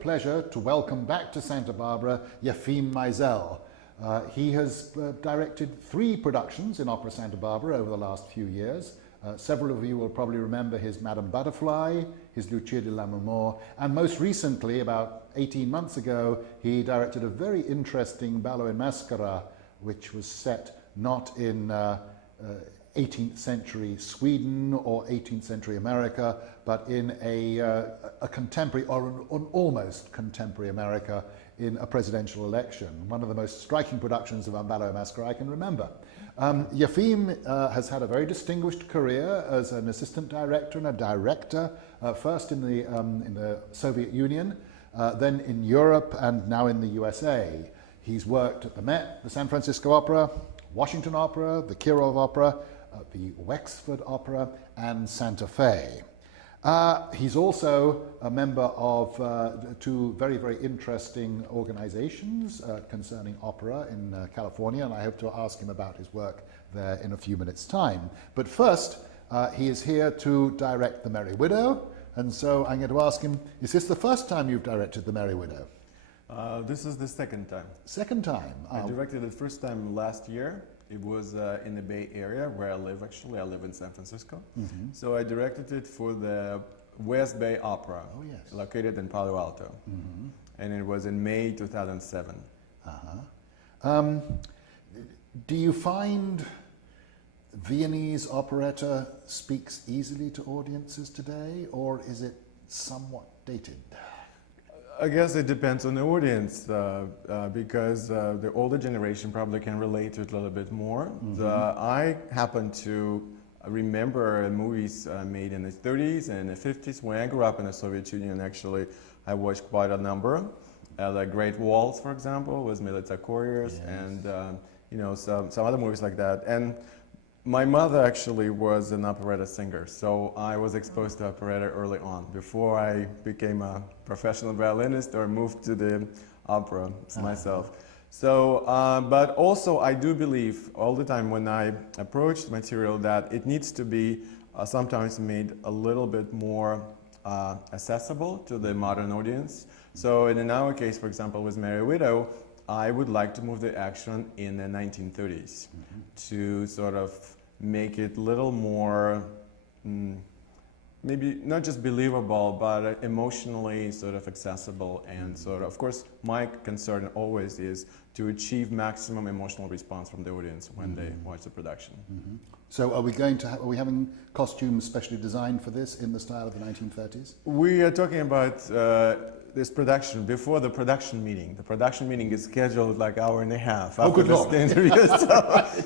great pleasure to welcome back to Santa Barbara Yefim Maizel. He has directed 3 productions in Opera Santa Barbara over the last few years. Several of you will probably remember his Madame Butterfly, his Lucia de Lammermoor, and most recently, about 18 months ago, he directed a very interesting Ballo in Maschera, which was set not in 18th century Sweden or 18th century America, but in a contemporary or an almost contemporary America in a presidential election. One of the most striking productions of Ballo in Maschera I can remember. Yefim has had a very distinguished career as an assistant director and a director, first in the Soviet Union, then in Europe, and now in the USA. He's worked at the Met, the San Francisco Opera, Washington Opera, the Kirov Opera, the Wexford Opera, and Santa Fe. He's also a member of 2 very, very interesting organizations concerning opera in California, and I hope to ask him about his work there in a few minutes' time. But first, he is here to direct The Merry Widow, and so I'm going to ask him, is this the first time you've directed The Merry Widow? This is the second time. Second time? I directed it first time last year. It was in the Bay Area where I live, actually. I live in San Francisco. Mm-hmm. So I directed it for the West Bay Opera, located in Palo Alto. Mm-hmm. And it was in May 2007. Do you find Viennese operetta speaks easily to audiences today, or is it somewhat dated? I guess it depends on the audience, because the older generation probably can relate to it a little bit more. Mm-hmm. I happen to remember movies made in the 30s and the 50s. When I grew up in the Soviet Union, actually, I watched quite a number. Like Great Waltz, for example, was Military Couriers, and you know, some other movies like that. And my mother actually was an operetta singer, so I was exposed to operetta early on, before I became a professional violinist or moved to the opera myself. So, but also I do believe all the time when I approach material that it needs to be sometimes made a little bit more accessible to the modern audience. So in our case, for example, with Merry Widow, I would like to move the action in the 1930s to sort of make it a little more, maybe not just believable, but emotionally sort of accessible, and sort of course, my concern always is to achieve maximum emotional response from the audience when they watch the production. So are we having costumes specially designed for this in the style of the 1930s? We are talking about this production before the production meeting. The production meeting is scheduled like an hour and a half after this interview,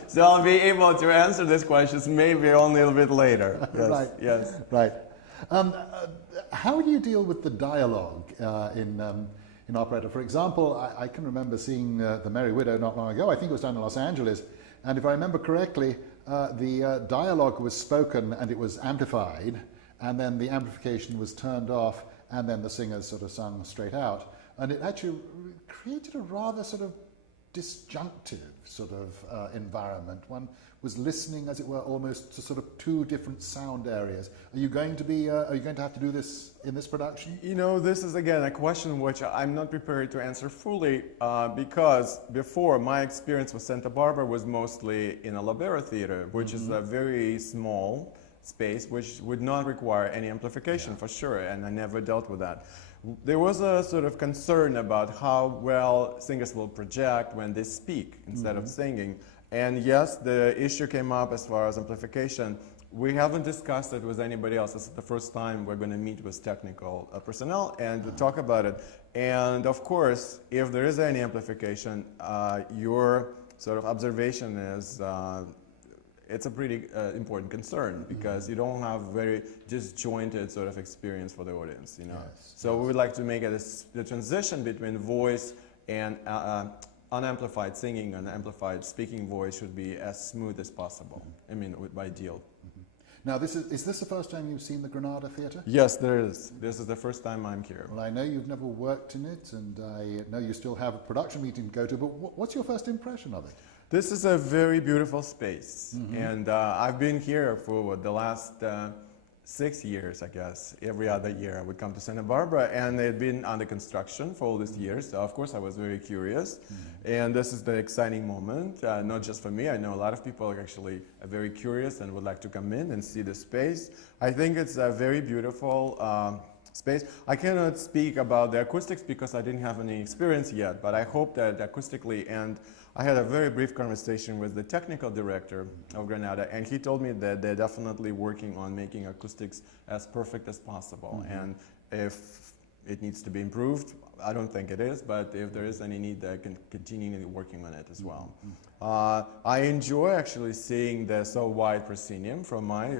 so I'll be able to answer these questions maybe only a little bit later. Yes. Right. Yes. Right. How do you deal with the dialogue in operetta? For example, I can remember seeing The Merry Widow not long ago. I think it was down in Los Angeles, and if I remember correctly, the dialogue was spoken and it was amplified, and then the amplification was turned off, and then the singers sort of sung straight out. And it actually created a rather sort of disjunctive sort of environment. One was listening, as it were, almost to sort of 2 different sound areas. Are you going to have to do this in this production? You know, this is again a question which I'm not prepared to answer fully, because before, my experience with Santa Barbara was mostly in a Libera theater, which is a very small space which would not require any amplification for sure, and I never dealt with that. There was a sort of concern about how well singers will project when they speak instead of singing. And yes, the issue came up as far as amplification. We haven't discussed it with anybody else. This is the first time we're going to meet with technical personnel and to talk about it. And of course, if there is any amplification, your sort of observation is it's a pretty important concern, because you don't have very disjointed sort of experience for the audience, you know. So we would like to make the transition between voice and unamplified singing and amplified speaking voice should be as smooth as possible. I mean, ideal. Now, is this the first time you've seen the Granada Theatre? Yes, there is. This is the first time I'm here. Well, I know you've never worked in it, and I know you still have a production meeting to go to, but what's your first impression of it? This is a very beautiful space, and I've been here for the last 6 years, I guess. Every other year I would come to Santa Barbara, and they had been under construction for all these years. So of course I was very curious, and this is the exciting moment, not just for me. I know a lot of people are actually very curious and would like to come in and see the space. I think it's a very beautiful space. I cannot speak about the acoustics because I didn't have any experience yet, but I hope that acoustically, and I had a very brief conversation with the technical director of Granada, and he told me that they're definitely working on making acoustics as perfect as possible. And if it needs to be improved, I don't think it is, but if there is any need, I can continue working on it as well. I enjoy actually seeing the so wide proscenium from my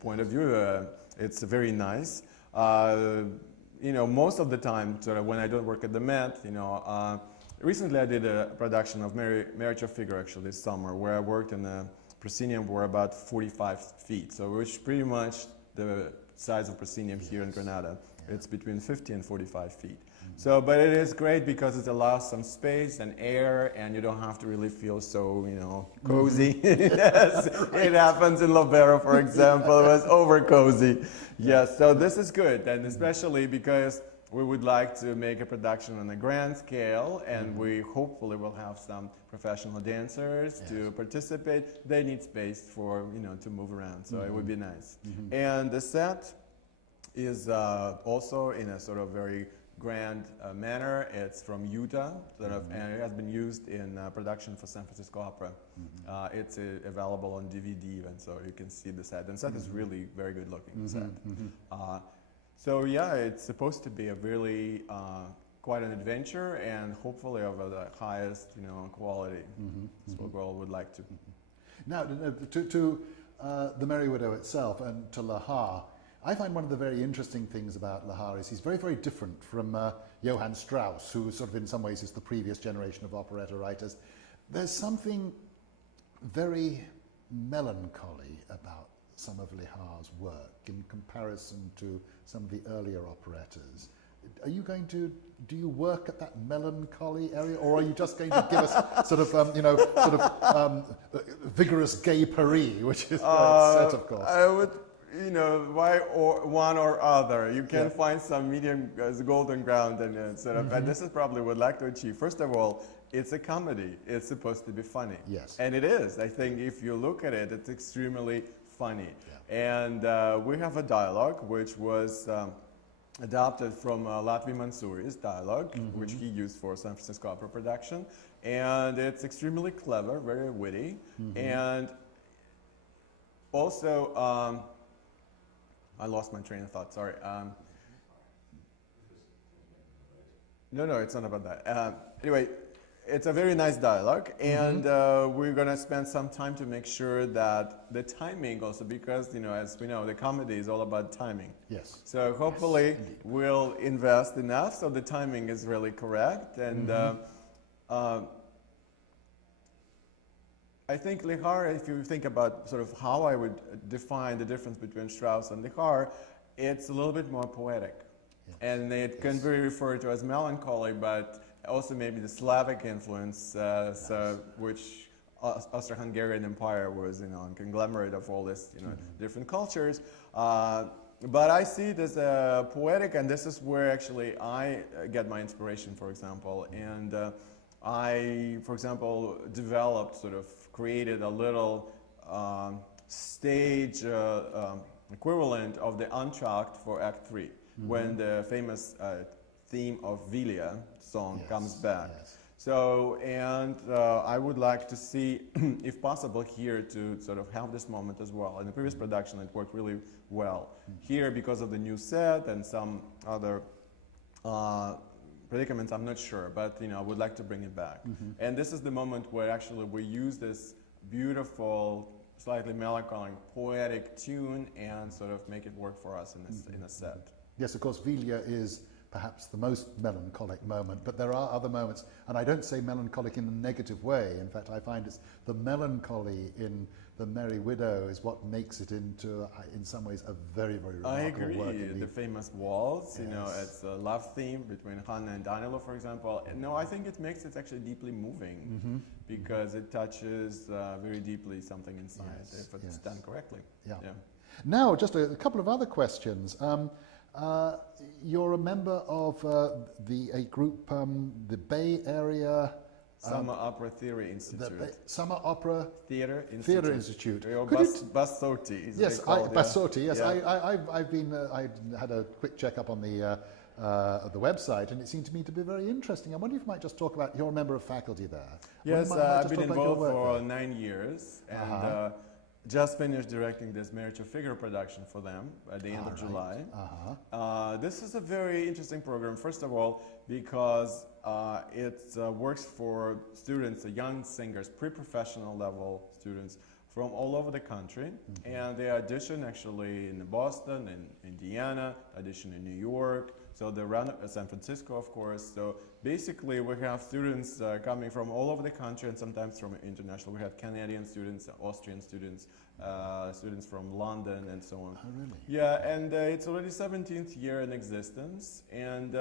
point of view. It's very nice. You know, most of the time, sort of when I don't work at the Met, you know, recently I did a production of Marriage of Figure actually this summer, where I worked in a proscenium for about 45 feet, so which pretty much the size of proscenium here in Granada. It's between 50 and 45 feet. So, but it is great because it allows some space and air, and you don't have to really feel so, you know, cozy. Yes, it happens in Lovero, for example. It was over cozy. Yes, so this is good, and especially because we would like to make a production on a grand scale, and we hopefully will have some professional dancers to participate. They need space for, you know, to move around, so it would be nice. And the set is also in a sort of very grand manner. It's from Utah, sort of, and it has been used in production for San Francisco Opera. It's available on DVD, and so you can see the set. And the set is really very good looking set. So yeah, it's supposed to be a really quite an adventure, and hopefully of the highest, you know, quality. That's what we all would like to. Now, to the Merry Widow itself and to Lehár, I find one of the very interesting things about Lehár is he's very, very different from Johann Strauss, who sort of in some ways is the previous generation of operetta writers. There's something very melancholy about some of Lehár's work in comparison to some of the earlier operettas. Are you going to, do you work at that melancholy area, or are you just going to give us sort of, you know, sort of vigorous gay Paris, which is set, of course? I would, you know, why or one or other. You can find some medium golden ground, and sort of, and this is probably what I'd like to achieve. First of all, it's a comedy. It's supposed to be funny. Yes. And it is. I think if you look at it, it's extremely funny. And we have a dialogue which was adapted from Latvi Mansouri's dialogue, which he used for San Francisco Opera production. And it's extremely clever, very witty. And also, I lost my train of thought, sorry. No, it's not about that. Anyway, it's a very nice dialogue, and we're going to spend some time to make sure that the timing also, because, you know, as we know, the comedy is all about timing. Yes. So hopefully we'll invest enough so the timing is really correct. And I think Lehár, if you think about sort of how I would define the difference between Strauss and Lehár, it's a little bit more poetic. And it can be referred to as melancholy, but also maybe the Slavic influence, which Austro-Hungarian Empire was, you know, a conglomerate of all this, you know, different cultures. But I see it as a poetic, and this is where actually I get my inspiration, for example. And I, for example, developed, sort of created a little stage equivalent of the entr'acte for Act 3, when the famous theme of Vilia song comes back. So, and I would like to see, if possible, here to sort of have this moment as well. In the previous production, it worked really well. Here, because of the new set and some other predicaments, I'm not sure, but, you know, I would like to bring it back. And this is the moment where actually we use this beautiful, slightly melancholic, poetic tune and sort of make it work for us in a set. Yes, of course, Vilia is perhaps the most melancholic moment, but there are other moments, and I don't say melancholic in a negative way. In fact, I find it's the melancholy in The Merry Widow is what makes it into, in some ways, a very, very remarkable work. I agree. The famous waltz, you know, it's a love theme between Hanna and Danilo, for example. And no, I think it makes it actually deeply moving because it touches very deeply something inside if it's done correctly. Now, just a couple of other questions. You're a member of a group, the Bay Area Summer Opera Theory Institute. Summer Opera Theater Institute. Theater Institute. Or Could you Bassoti. Yes, Bassoti. Yes, Yeah. I've been. I had a quick check up on the website, and it seemed to me to be very interesting. I wonder if you might just talk about. You're a member of faculty there. Yes, might I've just been talk about your involved work for 9 years, and just finished directing this Miniature Figure production for them at the end of July. This is a very interesting program, first of all, because it works for students, young singers, pre-professional level students from all over the country. And they audition actually in Boston, in Indiana, audition in New York, so they're around San Francisco, of course. So basically, we have students coming from all over the country and sometimes from international. We have Canadian students, Austrian students, students from London, and so on. Oh, really? Yeah, and it's already 17th year in existence, and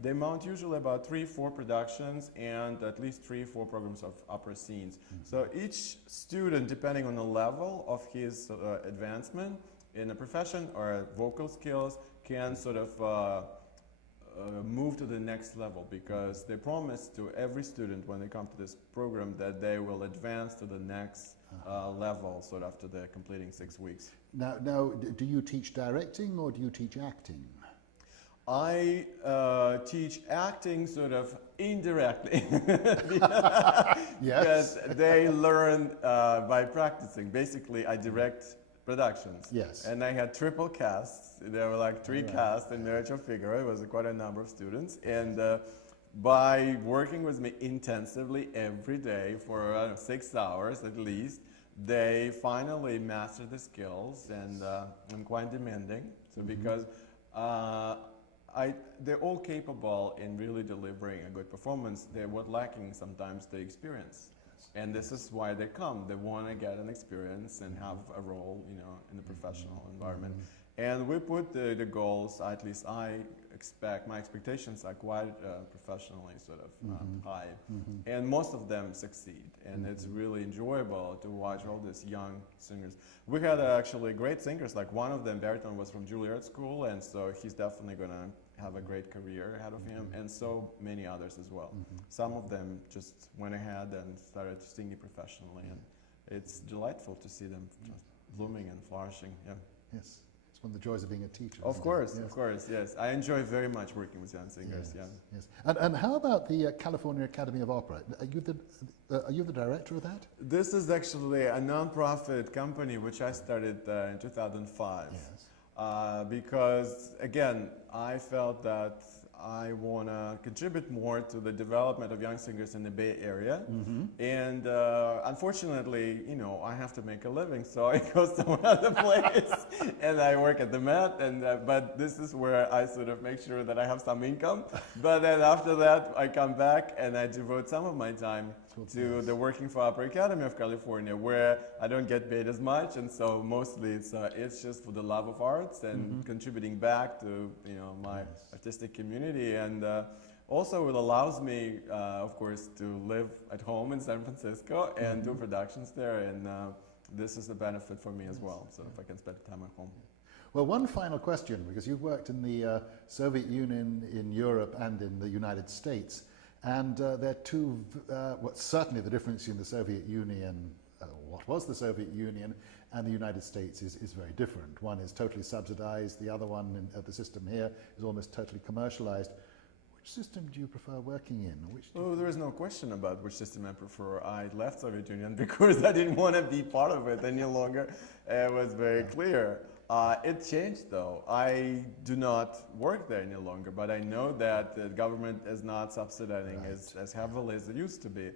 they mount usually about 3-4 productions and at least 3-4 programs of opera scenes. So each student, depending on the level of his advancement in a profession or vocal skills, can sort of move to the next level, because they promise to every student when they come to this program that they will advance to the next level sort of after they're completing 6 weeks. Now, do you teach directing or do you teach acting? I teach acting sort of indirectly Yes. because they learn by practicing. Basically, I direct productions. Yes. And I had triple casts. There were like 3 casts in Miniature Figure. It was quite a number of students. And by working with me intensively every day for 6 hours at least, they finally mastered the skills, and I'm quite demanding. So because they're all capable in really delivering a good performance. They're what lacking sometimes the experience. And this is why they come. They want to get an experience and have a role, you know, in the professional environment. And we put the goals, at least I expect, my expectations are quite professionally sort of high. And most of them succeed. And it's really enjoyable to watch all these young singers. We had actually great singers, like one of them, baritone, was from Juilliard School, and so he's definitely going to have a great career ahead of him, and so many others as well. Some of them just went ahead and started singing professionally, and it's delightful to see them just blooming and flourishing. Yeah. Yes. It's one of the joys of being a teacher. Of course, yes. of course, yes. I enjoy very much working with young singers. Yes, Yeah. yes. And how about the California Academy of Opera? Are you the director of that? This is actually a non-profit company which I started in 2005. Yes. Because again, I felt that I want to contribute more to the development of young singers in the Bay Area. And unfortunately, you know, I have to make a living, so I go to another place and I work at the Met. And but this is where I sort of make sure that I have some income. But then after that, I come back and I devote some of my time to the Working for Opera Academy of California, where I don't get paid as much, and so mostly it's just for the love of arts and contributing back to, you know, my artistic community, and also it allows me, of course, to live at home in San Francisco and do productions there, and this is a benefit for me as well. So if I can spend time at home. Well, one final question, because you've worked in the Soviet Union, in Europe, and in the United States. And there are two, certainly the difference in the Soviet Union, what was the Soviet Union, and the United States is very different. One is totally subsidized, the other one, the system here, is almost totally commercialized. Which system do you prefer working in? Oh, there is no question about which system I prefer. I left Soviet Union because I didn't want to be part of it any longer. It was very clear. It changed though. I do not work there any longer, but I know that the government is not subsidizing as heavily as it used to be.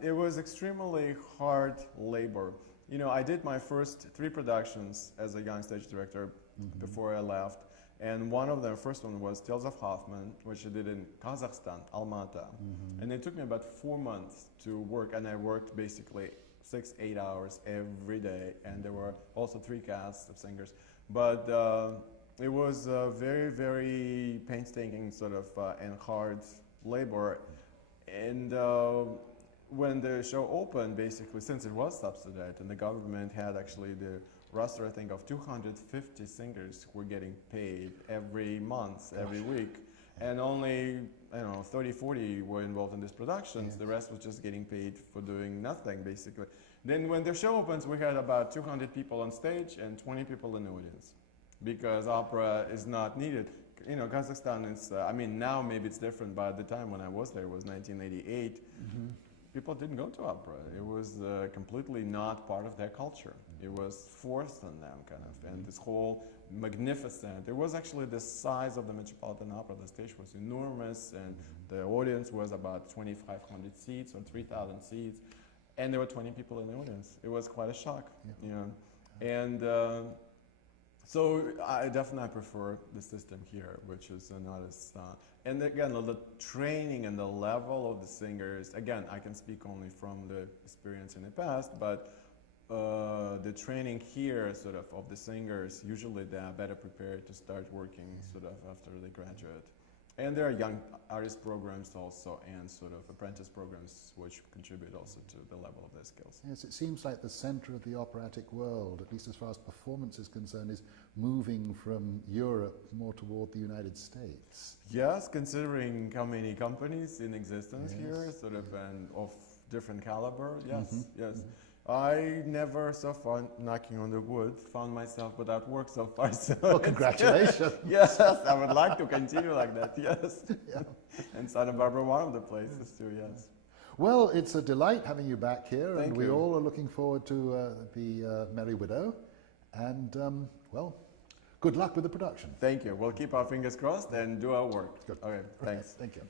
It was extremely hard labor. You know, I did my first 3 productions as a young stage director before I left. And one of them, first one was Tales of Hoffman, which I did in Kazakhstan, Almaty. And it took me about 4 months to work, and I worked basically 6-8 hours every day, and there were also 3 casts of singers. But it was very, very painstaking sort of and hard labor. And when the show opened, basically, since it was subsidized and the government had actually the roster, I think, of 250 singers who were getting paid every month, every week. And only, I don't know, 30, 40 were involved in these productions. Yes. The rest was just getting paid for doing nothing, basically. Then when the show opens, we had about 200 people on stage and 20 people in the audience. Because opera is not needed. You know, Kazakhstan is, I mean, now maybe it's different, but at the time when I was there, it was 1988. People didn't go to opera. It was completely not part of their culture. It was forced on them, kind of. And this whole magnificent, it was actually the size of the Metropolitan Opera. The stage was enormous, and the audience was about 2,500 seats or 3,000 seats. And there were 20 people in the audience. It was quite a shock, you know. And so I definitely prefer the system here, which is not as, and again, the training and the level of the singers, again, I can speak only from the experience in the past, but the training here sort of the singers, usually they are better prepared to start working sort of after they graduate. And there are young artist programs also and sort of apprentice programs which contribute also to the level of their skills. Yes, it seems like the center of the operatic world, at least as far as performance is concerned, is moving from Europe more toward the United States. Yes, considering how many companies in existence here, sort of, and of different caliber, yes, yes. I never, so far, knocking on the wood, found myself without work so far. So well, congratulations. Yes, I would like to continue like that, yes. Yeah. And Santa Barbara, one of the places too, yes. Well, it's a delight having you back here, Thank and we you. all are looking forward to the Merry Widow. And, well, good luck with the production. Thank you. We'll keep our fingers crossed and do our work. Good. Okay, thanks. Thank you.